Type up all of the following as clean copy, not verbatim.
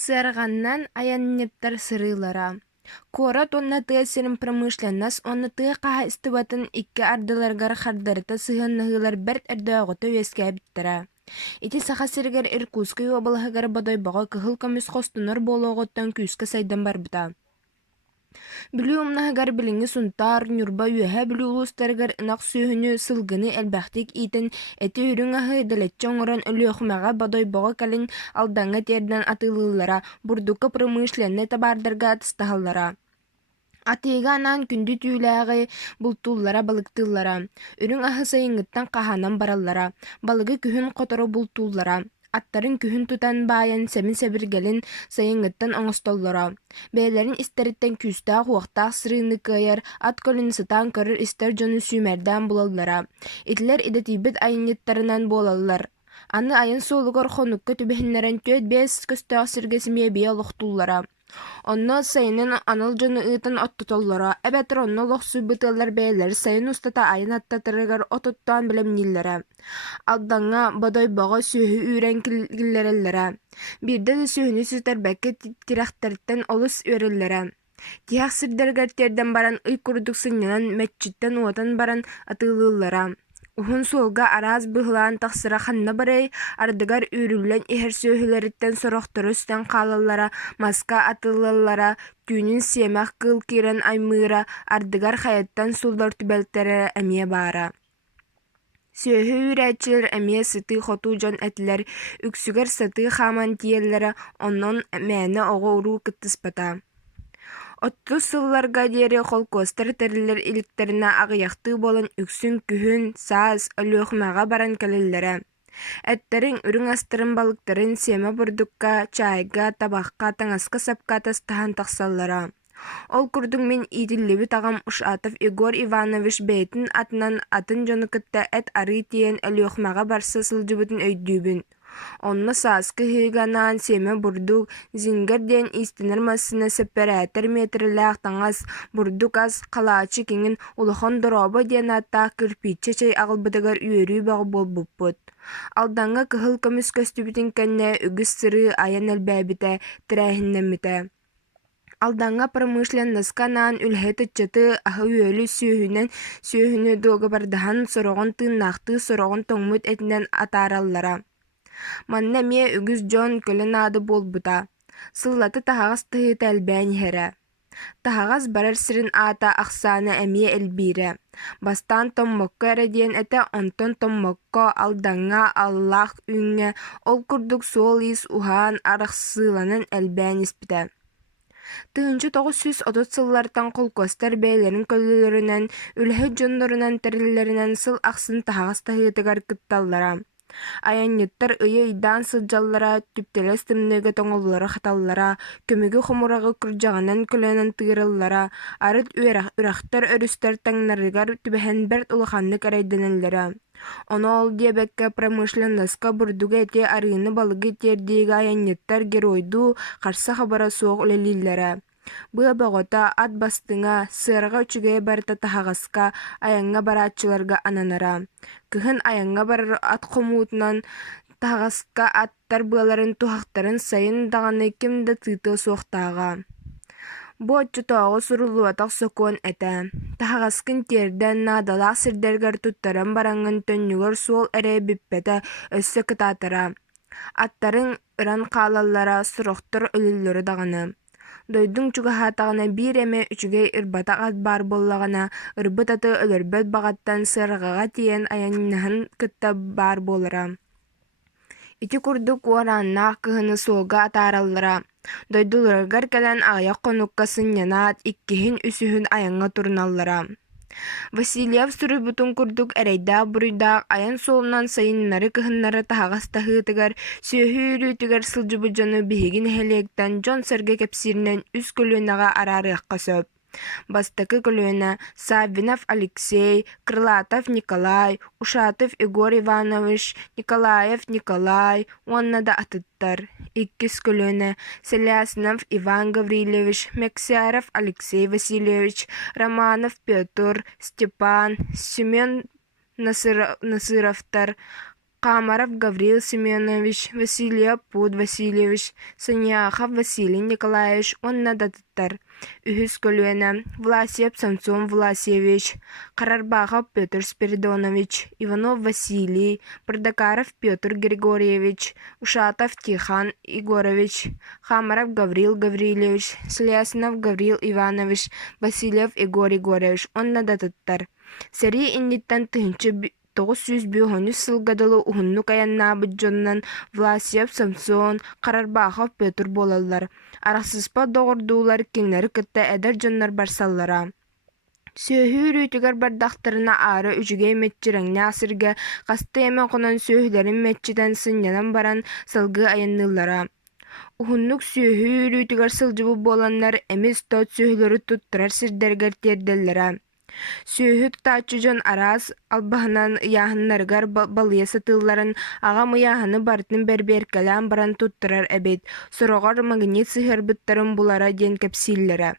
Сырганнан аяннеттар сырылара. Кора тонна тыасырын промышленнас онна тыа каха истыбатын икки ардыларгар хардарыта сыһынныһылар бэрт эрдөөҕөтө үөскээбиттара. Ити саха сиргэр Иркутскай облаһыгар бодойбоҕо кыһыл көмүс хостунор буолуоҕоттон күүскэ сайдан барбыта. Бүлүү умнаһыгар билиҥи сунтаар, ньурба үөһэ бүлүү улустарыгар ынах сүүһүнү сылгыны элбэхтик иитин эти үрүҥ аһы дэлэччэ оҥорон өлүөхмэҕэ бодойбоҕо кэлин алдаҥҥа тиэрдэн атыылыыллара, бурдукка промышленный табаардарга атыстаһаллара. Атыыга анаан күндү түүлээҕи бултууллара балыктыыллара. Үрүҥ аһы сайыҥҥыттан хаһаанан бараллара. Балыгы күһүн хоторо бултууллара. Аттарын күһүн тутан баайан сэмин сэбиргэлин сайыҥҥыттан оҥостоллоро. Бээлэрин истэриттэн күүстаах уохтаах сырыыны кыайар ат көлүн сытаан көрөр истэр дьону сүүмэрдээн булаллара. Итилэр идэтиибит айынньыттарынан буолаллар. Аны айын суолугор хонукка түбэһиннэрэн түөт биэс көстөөх сиргэсимиэ бия олохтууллара. Онно сайынын аныл дьону ыытан оттутоллоро, эбэтэр онно олохсуйбутыаллар бээлэр сайын устата айын аттатырыгар отуттаан билэмниллэрэ. Алдаҥҥа бодойбоҕо сүөһү үүрэн киллэрэллэрэ. Биирдэ да сүөһүнү сүтэрбэккэ тирэхтэртэн олус үөрэллэрэ. Тиһэх сирдэргэр тиэрдэн баран ый курдук сынньанан мэччиттэн уотан баран атыылыыллара. Ухун суолга араас быһылаан тахсыра ханна барай, ардыгар үүрүллэн иһэр сүөһүлэриттэн сорохтору үстэн хаалаллара, маска атыылаллара, түүнүн сиэмэх кыыл киирэн аймыыра, ардыгар хайаттан суллар түбэлтэрэ эмиэ баара. Сүөһү үүрээчилэр эмиэ сытыы хотуу дьон этилэр, үксүгэр сатыы хааман тиэллэрэ, оннон мээнэ оҕо уруу кыттыспата. Отту сылларга диэри холкуостар тэрилэр иликтеринэ аҕыйахтыы болон үксүн күһүн, саас, өлүөхмэҕэ баран кэлиллэрэ. Эттериҥ үрүҥ астырын балыктарын сиэмэ бурдукка, чаайга, табахка, таҥаска сапка тастаһан тахсаллара. Ол курдук мин иитиллибит аҕам Ушатов Егор Иванович бэйэтин атынан атын дьону кытта эт арыы тиэн өлүөхмэҕэ барса сылдьыбытын өйдүүбүн. Онно сааскы хыыганаан сиэмэ бурдук зиҥгэр диэн иистинэр массына сэппэрээттэр метрэлээх таҥас бурдук ас халаачы киҥин улахан дорообо диэн ааттаах кырпииччэ чэй аҕалбытыгар үөрүү баҕа буолбуппут. Алдаҥҥа кыһыл көмүс көстүбүтүн кэннэ үгүс сырыы айан элбээбитэ, тирээһиннэммитэ. Алдаҥҥа промышленнаска наан үлэһэ тыччаты аһы үөлү сүөһүнү дуога бардаһан сороҕун тыыннаахтыы сороҕун тоҥмут этинэн атаараллара. Манна мие үгүс дьон көлөн аады буолбута. Сыллаты таһаҕас тыһыыта элбээн иһэрэ. Таһаҕас барар сирин аата ахсаана эмиэ элбиирэ. Бастаан томмокко эрэ диэн этэ онтон томмокко алдаҥҥа аллаах үүҥҥэ ол курдук суол иис уһаан арахсыыланан элбээн испитэ. Тыһынчы 930 сыллартан холкуостар бээлэрин көллөлөрүнэн, үлэһэ дьоннорунан тэриллэринэн сыл ахсын таһаҕас таһыытыгар кытталлара. Аянньыттар ыйа ыйдаан сылдьаллара, түптэлэс тымныыга тоҥоллора хаталлара, көмүгү хомурагы курдьаҕынан көлөнөн тыыраллара, арыт үрэхтэр өрүстэр таҥнарыгар түбэһэн бэрт улаханнык эрэйдэнэллэра. Оно ол диэбэккэ промышленнаска бурдуга эти арыыны балыгы тиэрдиига аянньыттар геройдуу харса хабара суох үлэлииллэрэ. Быа бөҕөтө ат бастыҥа, сыарга үчүгэй барыта таһаҕаска аяҥҥа барааччыларга ананара. Кыһын аяҥҥа барар ат хомуутунан таһаҕаска аттар быаларын туһахтарын сайын даҕаны ким да тыытыа суохтааҕа. Бу отчутооҕу суруллубатах сокуон этэ. Таһаҕаскын тиэрдэн наадалаах сирдэргэр туттаран бараҥҥын төннүгөр суол эрэ биппэтэ өссө кытаатара. Аттарын ыран хаалаллара сурохтор өлүллөрү даҕаны. Дойдуң чугаһаатаҕына биир эмэ үчүгэй ырбата ат баар боллагана, ырбыт аты өлөрбөт баҕаттан сыарҕаҕа тиэн аяннаһын кытта баар буолара. Ити курдук уорааннаах кыһыны суолга атаараллара. Дойдуларыгар кэлэн аҕыйах хонукка сынньанаат, иккиһин үсүһүн аяҥҥа туруналлара. Васильев сурубутун курдук эрэйдээх буруйдаах аян суолунан сайыннары кыһыннары таһаҕас таһыытыгар сүөһү үүрүүтүгэр сылдьыбыт дьону биһигин эһэлиэктэн дьон сэргэ кэпсииринэн үс көлүөнэҕэ араарыахха сөп. Бастакы көлүөнэ Савинов Алексей, Крылатов Николай, Ушатов Егор Иванович, Николаев Николай, уонна да атыттар. Иккис көлүөнэ Селяснов Иван Гаврилович, Мексиаров Алексей Васильевич, Романов Петр, Степан, Семен Насыровтар, Камаров Гавриил Семенович, Васильев Пуд Васильевич, Саняхов Василий Николаевич, онна датыттар. Үхүс көлүөнэ, Власиев Самсон Власьевич, Карарбахов Петр Спиридонович, Иванов Василий, Продакаров Петр Григорьевич, Ушатов Тихон Егорович, Хамаров Гавриил Гаврилевич, Слеснов Гавриил Иванович, Васильев Егор Егорович, онна датыттар. Сери инниттен тыһынчы 909 сылгадылы уһуннук аяннаабыт дьоннан Власьев Самсон, Карарбахов Петр болаллар. Арахсыспа доҕордуулар кинилери кытта эдер дьоннор барсаллара. Сөөхүүрүүтүгэр бардахтарына аары үчүгэй мэччирэҥнэ асырга хаста эмен хонон сөөхүлэрин мэччитэн сыннянан баран салгыы аянныыллара. Уһуннук сөөхүүрүүтүгэр сылдьыбы буоланнар эмис тот сөөхүлөрү туттурар сирдэргэр тиэрдэллэра. Сүүһүт тааччужон араас албаһынан ыяһыннарыгар балыя сатыылларын аҕам ыяһыны бартын бербиэркэлээн баран туттурар эбит, сороҕор магнит сыһырбыттарын булара диэн кэпсииллэрэ.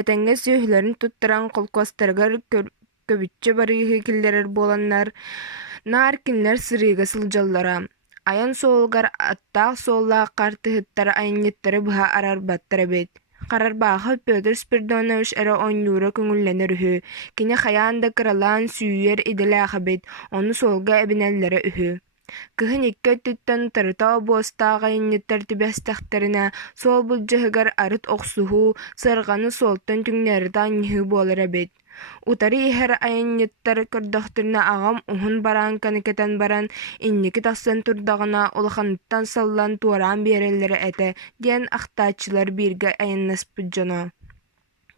Этэҥҥэ сүүһүлэрин туттуран холкуостарыгар көбүччэ барыыһы киллэрэр буоланнар, наар кинилэр сырыыга сылдьаллара. Аян суолгар аттаах суоллаах картыһыттар айанньыттары быһа арарбаттар эбит. Карарбахов Петр Спиридонович эрэ оонньуура көҥүллэнэр үһү. Кини хайаанда кыралаан сүүер идэлээхэбит, ону суолга эбинэллэрэ үһү. Кыһын икки өттүттэн тарыта обуостаах айанньыттар түбэстэхтэринэ суол булдьаһыгар арыт охсуһуу, сырҕаны суолтан түҥнээрита анньыһыы буолар эбит. Утары иһэр айанньыттар көрдөхтүрүнэ аҕам уһун бараан каныкэтэн баран инники тахсан турдаҕына улаханныттан саллан туораан биэрэллэри этэ диэн ахтааччылар бииргэ аяннаспыт дьоно.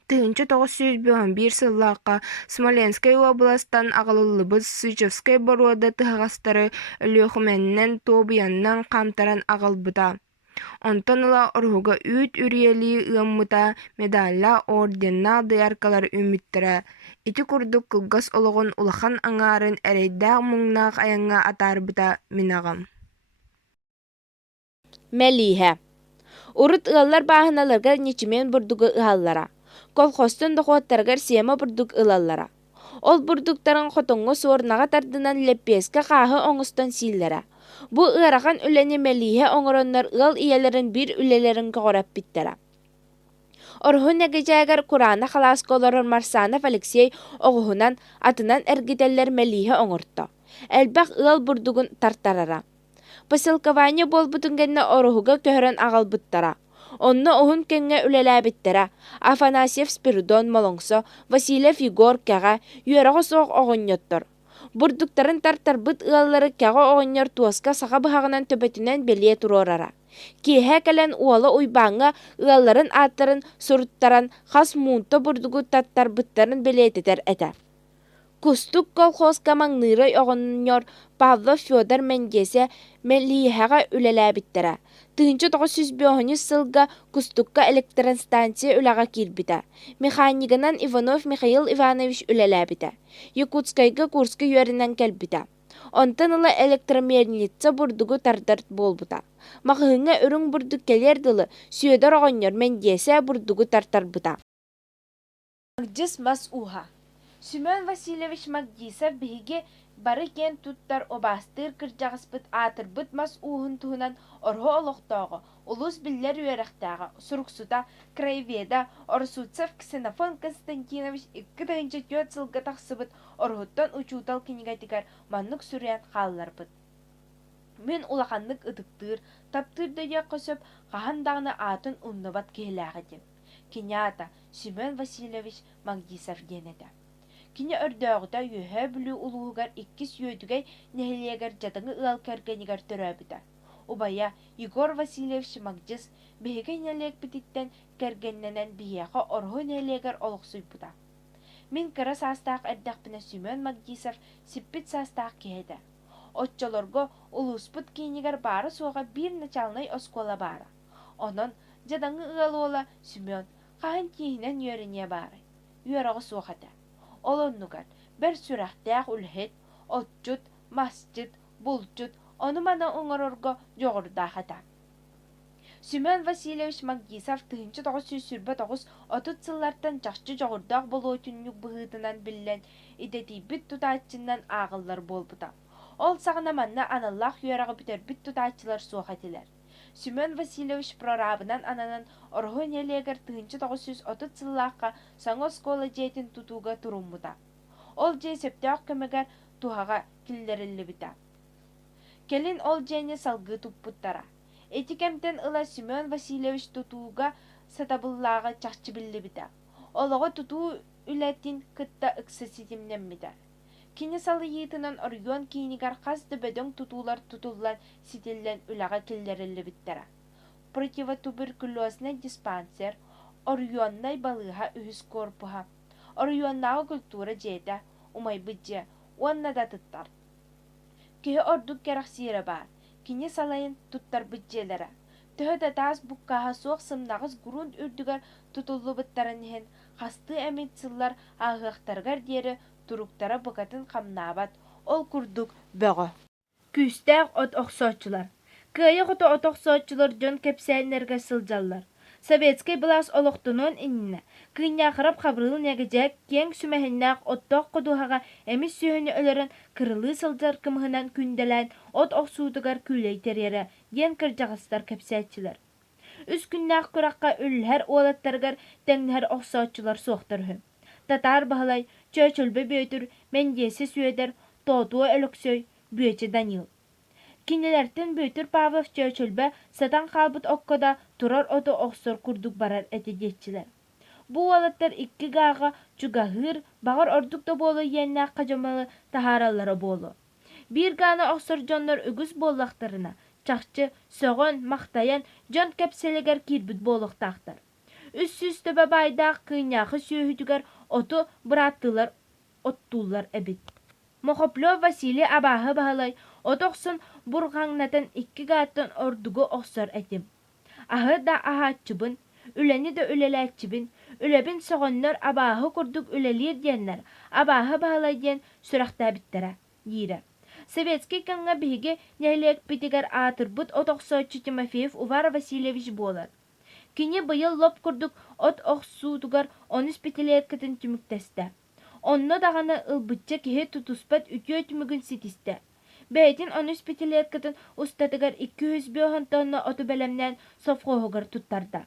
Тыынчы 991 сыллаакка Смоленскай областан аҕалыллыбыт Сычевскай боруода тыһаҕастары өлүөхүмэннэн туобуяннан хамтаран аҕалбыта. Онтон ыла Ороһуга үүт үрүэлии ыаммыта медалла орденна дыяркалар үмүттэрэ. Ити курдук кылгас ологон улахан аңаарын эрэйдээх муҥнаах аяҥҥа атаарбыта минаҕам. Мэлиһэ. Урут ыаллар бааһыналаргар ничимен бурдугу ыаллара. Колхостон дохуоттаргар сиэма бурдук ылаллара. Ол бурдуктарын хотоҥҥо суорнаҕа тардынан леппиэскэ хааһы оҥустан сииллэра. Бу ыарахан үлэни мэлиһэ оҥороннор ыал ийэлэрин бир үлэлэрин көҕөрөппиттэрэ. Ороһу нэгэжээгэр кураана халааска олорор Марсанов Алексей оҕуһунан атынан эргитэллэр мэлиһэ оҥорто. Элбэх ыал бурдугун тартарара. Посылкование болбутун гэннэ Ороһуга көһөрөн аҕалбыттара. Онно уһун кэҥҥэ үлэлээбиттэрэ. Афанасьев Спиридон молоҥсо, Васильев Егор кэҕэ, үөрэҕэ суох оҕонньоттор. Бурдуктарын тартарбыт ыаллары кэҕэ оҕонньор туоска саха быһаҕынан төбөтүнэн белие туруорара. Киэһэ кэлэн уола уйбааҥҥа ыалларын ааттарын суруттаран хас муунта бурдугу таттарбыттарын белиэтэтэр этэ. Кустук колхозка маҥныырай оҕонньор Павлов Федор Мендесе мэлиэһэҕэ үлэлээбиттэрэ. Тыынчы 909 сылга Кустукка электростанция үлэҕэ киирбитэ. Механиганан Иванов Михаил Иванович үлэлээбитэ. Якутскайга Курска үөринэн кэлбитэ. Онтон ыла электромерница бурдугу тардар болбута. Махыһыҥҥа өрүҥ бурдук келер дылы Сүйөдөр оҕонньор Мендесе бурдугу тартарбыта. Магдис мас уха. Семен Васильевич Магдисов биһиги бары кен туттар обастыр кырдьаҕыспыт аатырбыт мас уһун туһунан Ороһу олохтоҕо, улус биллэр үөрэхтээҕэ, суруксута, краеведа, Орсуцев Ксенофон Константинович икки тыһынчы төт сылга тахсыбыт Ороһуттан учуутал кинигэтигэр маннык сүрэн хаалларбыт. Мен улаханнык ыдыктыыр, таптыыр дөйө көсөп, хаһан даҕына аатын уннубат киһилээҕэ дим. Кинята Семен Васильевич Магдисов диэнэтэ. Кини өрдөөҕүтэ үөһө бүлүү улуугар икки сүйөдүгэй нэьилиэгэр жатаҥы ыал кэргэнигэр төрөөбүтэ. Убая Егор Васильевич Магдис биһиги нэьилиэгбититтэн кэргэннэнэн биһиэхэ Ороһу нэьилиэгэр олохсуйбута. Мин кыра саастаах эрдэхпинэ Семен Магдисов сиппит саастаах киһэтэ. Отчолорго улууспут кинигэр баары суоҕа бир началнай оскуола баара. Онон жатаҥы ыалуола Семен хаһан тииһинэн үөрэньэ баарай. Үөрэҕэ суохата. Олоннугар бер сүрэхтээх үлһит, отчут, масчыт, булчут, ону мана оҥорорго жоҕурдаахата. Семен Васильевич Магдисов тыһынчы 909 отут сыллартан чахчы жоҕурдаах болуотуннук быһыытынан биллэн идэтийбит тутааччыннан ааҕыллар буолбута. Ол сағына манна аналлах юраға бүтер бүт тұтатчылар суақ етілер. Семен Васильевич прорабынан ананан Ороһу нэлиэгэр 1930 сыллаққа саңа скола жейтін тутуға турумбута. Ол жей септеақ көмегер тухаға киллерілі біта. Келин ол жейне салғы туппуттара. Этикемтен ыла Семен Васильевич тутуға сатабыллаға чақчы білі біта. Олығы туту үләтін кытта ыксыситимнен біта. Кини салы етінен Ороюн кинигар қасты бөдөң тутулар тутуллан ситиллен үлаға киллерілі біттара. Противотуберкулезный диспансер, Ороюннай балыға үхіс корпуға, Ороюннағы культура жейді, умай бүдже, онна да тұттар. Кеhe ордук керақ сирі бар, кини салайын туттар бүджелері. Төхі да таас бұққаға соқ сымнағыз грунт үрдігер тутуллу бұттарын хен, қасты әметсіллар ағықтарғар дері туруктара бұқатын қамнабат, ол күрдік бөғі. Күстәқ от оқсоочылар. Күйе құты от оқсоочылар жон кепсәйнерге сылжалар. Советский бұлас олықтынуын иніне. Күйне қырып қабырыл негежек, кен сүмәхіннәқ оттоқ құдуғаға әміз сүйіні өлерін кырылы сылжар кымғынан күнделән от оқсуытығар күлей терері, ен кіржағыстар кепсәйчілер. Үс күннәқ күраққа үлләр олаттарғар тәңнәр оқсоочылар соқтырғы. Татар бағалай, чөчөлбе бөйтір, мәндесі сүйедер, тоотуы өліксөй, бөйчі Данил. Кинелерден бөйтір Павлов чөчөлбе сатан қалбыт оққада тұрар оты оқсор күрдік барар әті детчілер. Бұл алаттар икки ғаға чугағыр, бағар ордукта болу еннәқ қажамалы тахаралары болу. Bir ғаны оқсор жонлар үгіз боллақтарына, чақчы, соғын, мақтаян, жон кәпселегер кирбіт болуқтақтар. Үс-сүс төбі байдақ күйняқы сүйітігер оту бұраттылар, оттулар әбіт. Мохоплов Василий абағы бағалай, отоқсын бұрғаңнатын икки ғаттын ордуғы оқсар әтім. Ағы да ағатчыбын, үләні де үлеләтчібін, үләбін соғыннар абағы күрдік үлелер денлер, абағы бағалай ден сүрақта біттірі, дейірі. Советский кәнға бігі нәйлек бітігер атырбыт отоқсатчы Тимофеев Увар Васильевич болар. Кини быйыл лоп күрдік от оқсуытығар 13 петелер кітін түміктесті. Онны дағаны ылбытча кеге тұтуспат үтіе түмігін сетісті. Бәйтін 13 петелер кітін ұстатығар 200 тонны оты бәлемнен совхоғығар тұттарда.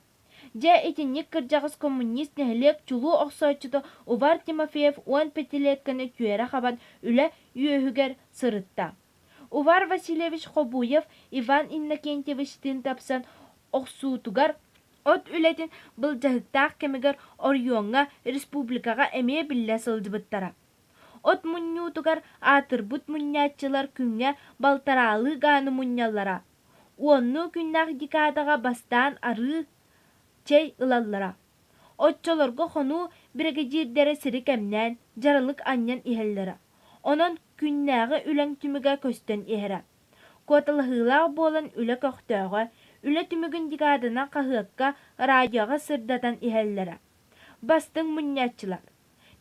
Жа етіннік кіржағыз коммунист нәхілек чулу оқсатчыды Увар Тимофеев 10 петелер кіні түйері қабан үлі үйөғігер сырытта. Увар Васильевич Хобуев Иван Иннокентьевичтін тапсан оқсуытығар от үләтін бұл жағықтақ кемегер Ороюңа республикаға әме білі сылдыбыттара. От мұннютығар атырбыт мұннятчылар күнне балтаралы ғаны мұннялара. Онны күннақ дикадаға бастан ары чай ылаллара. Отчолорғы қону бригадирдері сірі кәмнен жарылық аннен ихеллера. Онын күннәғы үләң түміге көстен ихера. Котылғылақ болан үлі көқтөғы, үлі түмігін дигадына қағыққа радиоға сырдатан ихеллера. Бастың мұннятчылар.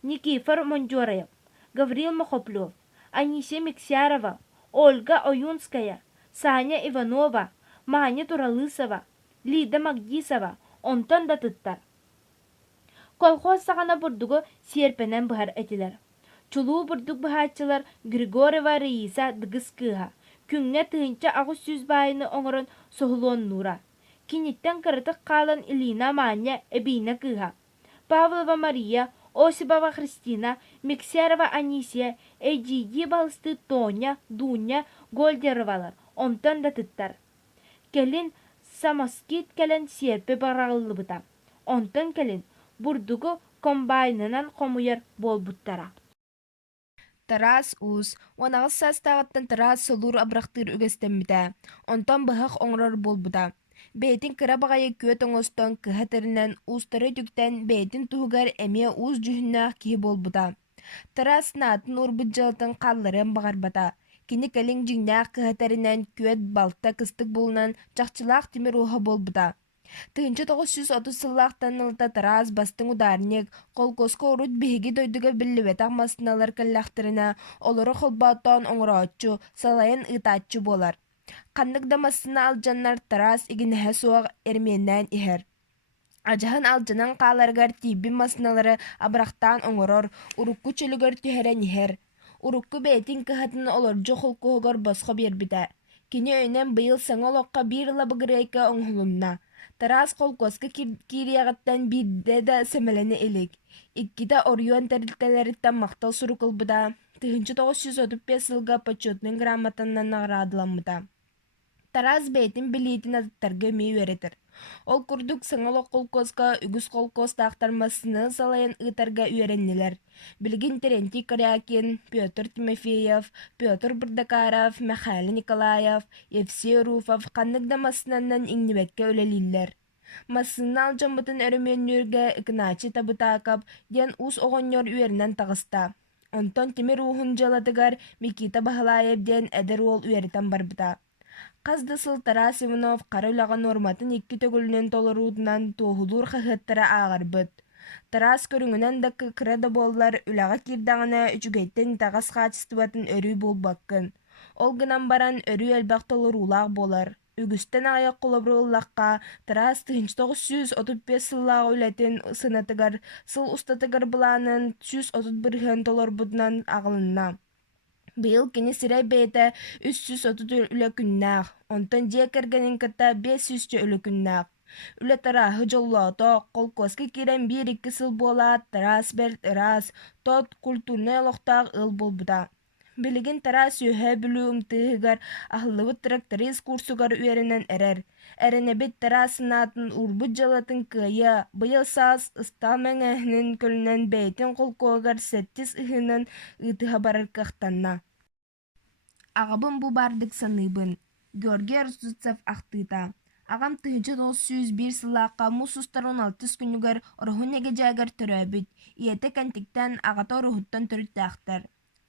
Никифор Монжораев, Гаврил Мохоплов, Анисия Миксярова, Ольга Оюнская, Саня Иванова, Маня Туралысова, Лида Магдисова, онтан да тұттар. Колхоз сағана бұрдығы серпенен бұхар әтілер. Чулу бұрдық бұхатчылар Григорьева Раиса дығыз кыға. Күнне тыынча ағыз сүз байыны оңырын соғылуын нура. Кинеттен кырытық қалан Илина Маня әбейна кыға. Павлова Мария, Осипова Христина, Миксярова Анисия, Эйджиги балысты Тоня, Дуня, Гольдеровалар, онтан да тұттар. Келін самоскит келін серпе барағылы бұта. Онтан келін бұрдығы комбайнынан қомуяр бол бұттара. Тарас уз, онағыз састағыттан тарас солур абрақтыр үгестемміда, онтан бұхақ оңрар бол бұда. Бейтін кыра бағайы көт оңостон кыхатырынан устары түктен бейтін туғығар әме уз жүхіннақ кей бол бұда. Тарас натын урбыт жылтын қалларын бағар бата. Кені кәлің жіңнақ кыхатырынан көт балта кыстық болынан чақчылақ темір оға бол бұда. Тыынчы 930 сыллақтан ылта Тарас бастың ударнек қолқосқа урут бейгі дойдыға білівет ағмасыналар кәллақтырына олары қолбаттан оңыраатчу, салайын ытатчу болар. Қандық дамасына алжаннар Тарас игінәхе соғ әрменнен ихер. Ажаһын алжанан қаларғар тейбін масыналары абырақтан оңырор, урукку чөлігер түхерен ихер. Урукку бэйтин кыһатын олордьу холкуһугар босхо биэрбитэ. Кини өйнен быйыл саҥа биир лабыгырайка оҥоһулунна. Тараас холкоска кириэҕэттэн биирдэ да сэмэлэни илик. Иккита Ороьюан тэрилтэлэриттэн махтал сурукулбута. Тыһынчы 935 сылга почетный грамотаннан наградыламмыта. Тарас бэйтин билиитин аттарга үмүй үөретер. Ол курдук саҥалок колкоска үгүс колкостаахтар массыны салайын ыытарга үөреннилер. Билигин Терентий Корякин, Петр Тимофеев, Петр Бурдакаров, Михаил Николаев, Евсей Руфов канныкда массынанан иҥнибэкке өлелиллер. Массыны алжаммытын өрөмөннүүргэ ыкынаачы табытаакап диэн ус оҕонньор үөринэн таҕыста. Онтон Тимир уһун жалатыгар Микита Бахалаев диэн эдер уол үөритэн барбыта. Каздысыл Тарас Иванов кара үлэҕэн урматын икки төгүлүнэн толоруутунан туоһулуур хаһыаттара ааҕарбыт. Тарас көрүҥүнэн да кыра да буоллар үлэҕэ киирдэҕинэ үчүгэйттэн таҕас хаачыстыбатын өрүү буолбаккын. Ол гынан баран өрүү элбэх толоруулаах буолар. Үгүстэн аҕыйах холобуруыллахха Тарас 1935 сыллааҕа үлэтин сынатыгар сыл устатыгар былаанын 130 толорбутунан аҕылынна. Быйыл кини сирэй бэйэтэ 330 үлэ күннээх, онтон дьиэ кэргэнин кытта 500 үлэ күннээх. Үлэ тарааһы дьоллоото, колкоска киирэн 1-2 сыл буолаат Тарас бэрт ыраас, тот культурный олохтаах ыл булбута. Билигин Тарас үөһэ бүлүү умтыыһыгар аһыллыбыт тракторист курсугар үөрэнэн эрэр. Эрэнэбит Тарас сынаатын урбут жалатын кыайа, быйыл саас ыстаал мэҥээһинин көлүнэн бэйэтин холкуогар 7 ыһынан ыытыһа барар кыахтанна. Аҕабын бу бардык саныыбын. Георгий Ростовцев ахтыыта. Агам 1901 сылаакка мусустар 16 күнүгөр Ороһу нэгэжээгэр төрөөбүт. Ийэтэ кэнтиктэн аҕата Ороһуттан төрүттээхтэр.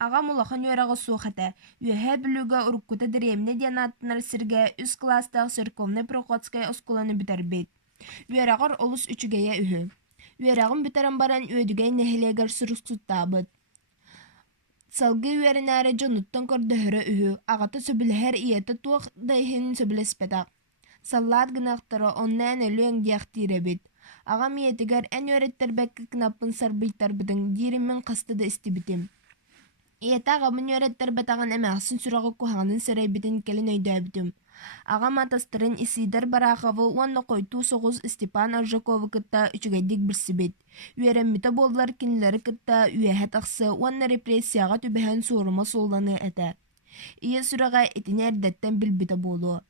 Агам улахан үөрэҕэ суохата, үөһэ бүлүүгэ уруккута древне диэн ааттанар сиргэ үс класстаах церковный проходская оскуланы бүтэрбит. Үөрэҕэр олус үчүгэйэ үһү. Үөрэҕин бүтэрэн баран үөдүгэй нэһилиэгэр суруксуттаабыт. Салгы үөрэнээри дьонуттан көрдөһөрө үһү, аҕата сөбүлэһэр ийэтэ туох дайһын сөбүлэспэтэх. Саллаат гынахтара онна эн өлүөҥ диэхтиирэбит. Агам ийэтигэр эн үөрэттербэкки кынаппын сарбыйтарбытын диириммин хаста да истибитим. Ийэтэ агамын үөрэттербэтаҕын эмээхсин сүрэҕи куһаҕанын сэрэйбитин кэлин өйдөөбүтүм. Агам атастарын Исидор Барахову уонна койтуу соҕус Степан Аржакову кытта үчүгэйдик билсибит. Үөрэммитэ буоллар кинилэри кытта үөһэ тахсы уонна репрессияға түбэһэн суорума сууланы этэ. Ийэ сүрэҕэ итини эрдэттэн билбитэ буолуо.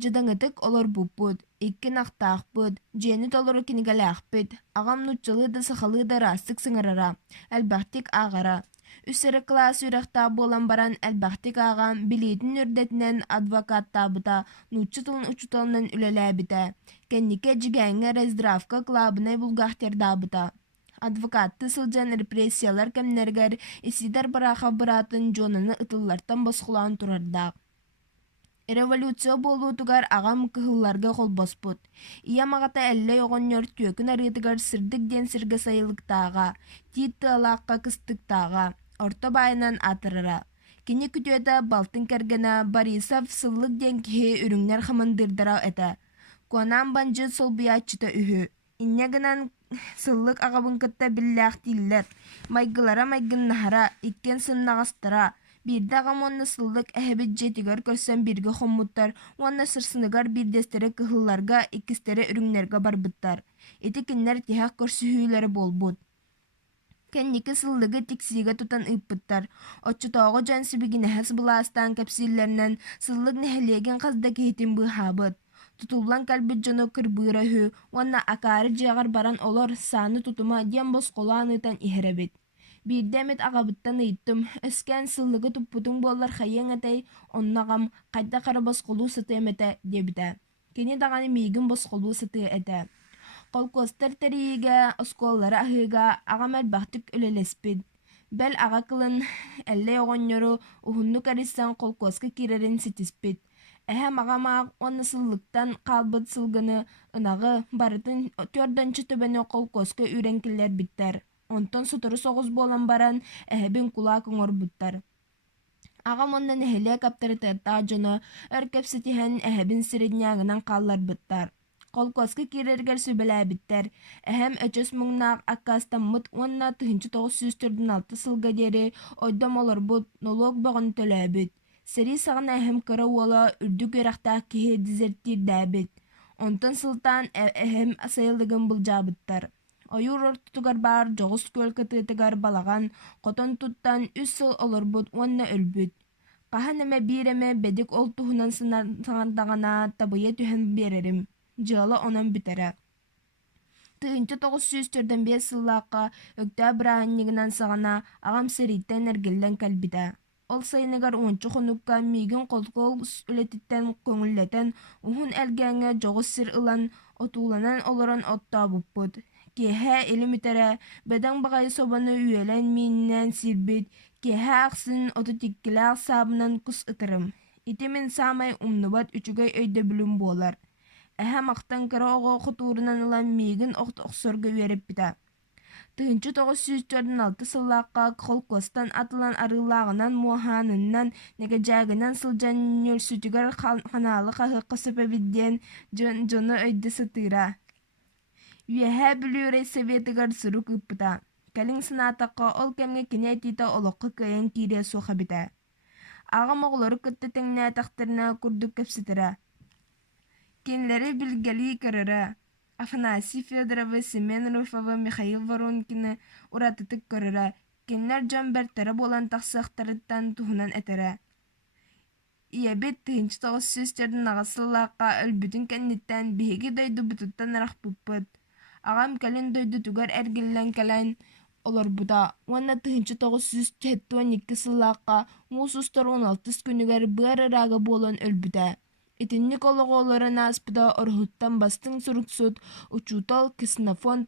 Жадаҥытык олорбуппут, икки нахтаахпыт, дьиэни толору кинигэлээхпит, агам нуччалыы да сахалыы да раастык сыҥарара, элбэхтик ааҕара. Үссэрэ класс үрэхтаа буолан баран элбэхтик ааҕам билиитин үрдэтинэн адвокаттаабыта нуччу тылын учуталынан үлэлээбитэ, кэннике дьигээҥҥэ раздравка клаабынай булгаахтардаабыта. Адвокатты сылдьан репрессиялар кэмнэргэр Исидор Барахов быраатын дьуонаны ытыллартан босхулаан турардаах. Революция болуутугар агам кыһылларга холбоспут. Ия маҕата эллэ оҕонньор түөкүн арыытыгар сырдык диэн сиргэ сайылыктаага, тиит тыалаакка кыстыктаага, орто баайынан атырара. Кини күтүөтэ балтын кэргэнэ Борисов сыллык диэн киһи үрүҥнэр хамандырдара этэ. Куонаан банжы солбуяаччыта үһү. Инне гынан сыллык агабын кытта биллээх тииллэр. Майгылара майгыннаһара, иккен сыннаҕастара. Биирдэ агам уонна сыллык эһэбит дьиэтигэр көрсөн бииргэ хоммуттар, уонна сырсыныгар биирдэстери кыһылларга, иккистери үрүҥнэргэ барбыттар. Ити киннэр тиһэх көрсүһүүлэри буолбут. Кэнники сыллыгы тиксиигэ тутан ыыппыттар. Оччутоого дьон сибигинэһэ сыбылаастаан кэпсииллэринэн сыллык нэһилиэгин хасда киһитин быыһаабыт. Тутуллан кэлбит дьону кырбыыра үһү, уонна акаары дьиэҕэр баран олор сааны тутума диэн босхолуу аныытан иһэрэбит. Биирдэмит агабыттан ыйыттым, өскään сыллыгы туппутуң буоллар хайыаҥ этэй, оннағам хайда хара босхолуу сытыам этэ диэбитэ. Кини даҕаны миигин босхолуу сытыы этэ. Колкостар тэриигэ, оскуоллара аһыыга агам элбэхтик үлэлэспит. Бэл аға кылын эллэ оҕонньору уһуннук арыйсан колкоска киирэрин ситиспит. Эһэм агамаах уонна сыллыктан хаалбыт сылгыны ынаҕы барытын түөрдөнчү төбөнү колкоска үүрэн биттэр. Онтон сотору соҕус буолан баран эһэбин кулаа көҥөрбуттар. Агам онна нэһилиэ каптары тыаттаах дьоно өр кэпсэтиһэн эһэбин сиредняаҥынан хаалларбыттар. Колкоска кирергер сүбеләбиттер. Әһәм өчөс муңнаақ аккастаммыт уонна 1946 сылга дери ойдом олорбут налог бағын төләбит. Сери сағына әһәм кыра уола үрдүк өрәхтаақ киһи дизерттирдәбит. Онтон сылтан әһәм сайылдыгын булжабыттар. Ойур ортутугар бар жоғыс көл кытыытыгар балаган котон туттан 3 сыл олорбут уонна өлбүт. Каһа неме биреме бедик ол туһунан саңардағана табыя түһэн берерим. Дьыала онон битере. 1945 сыллааққа өктөбүр аанньыгынан саҕана аҕам сирииттэн эргиллэн кэлбитэ. Ол сайыныгар уончу хонукка миигин колкол үлэтиттэн көҥүллэтэн уһун элгээҥҥэ жоҕус сир ылан отууланан олорон оттообуппут. Киэһэ илим үтэрэ бэдэҥ баҕайы собону үөлэн мииннэн сирбит, киэһэ ахсын отутиккилээх саабынан кус ытырым. Итимин саамай умнубат үчүгэй өйдө бүлүм буолар. Әһәм ақтан кыра оҕо хотуурунан ылан миигин охсорго үөреппитэ. 1946 сыллааққа колкостан атылан арыылааҕынан муохааныннан нэгэдьээгинэн сылдьан ньөлсүтүгэр ханаалы хаһыакка сөпөбит диэн дьону өйдө сытыыра. Үөһэ бүлүүрэй советыгар сурук ыппыта. Кэлиҥ сынаатахха ол кэмҥэ кини этиитэ олоххо кыайан киирэ суоха битэ. Аҕам оҕолору кытта тэҥнээтахтарына курдук кэпситэрэ. Кинилэри билгелии көрөрө. Афанасий Федоровы, Семен Руфовы, Михаил Воронкины уратытык көрөрө. Кинилэр дьон бэртэрэ буолан тахсыахтарыттан туһунан этэрэ. Ийэбит 1900 аҕасыллааққа өлбүтүн кэнниттэн биһиги дойдубутуттан арахпыппыт. Аҕам кэлин дойдутугар эргиллэн кэлэн олорбута. Уонна 1972 сыллааққа муусустар 16 күнүгэр быар ыраага буолан өлбүтэ. Итинник ологооларын аспыда орһуттан бастың суруксут учутал ксенофон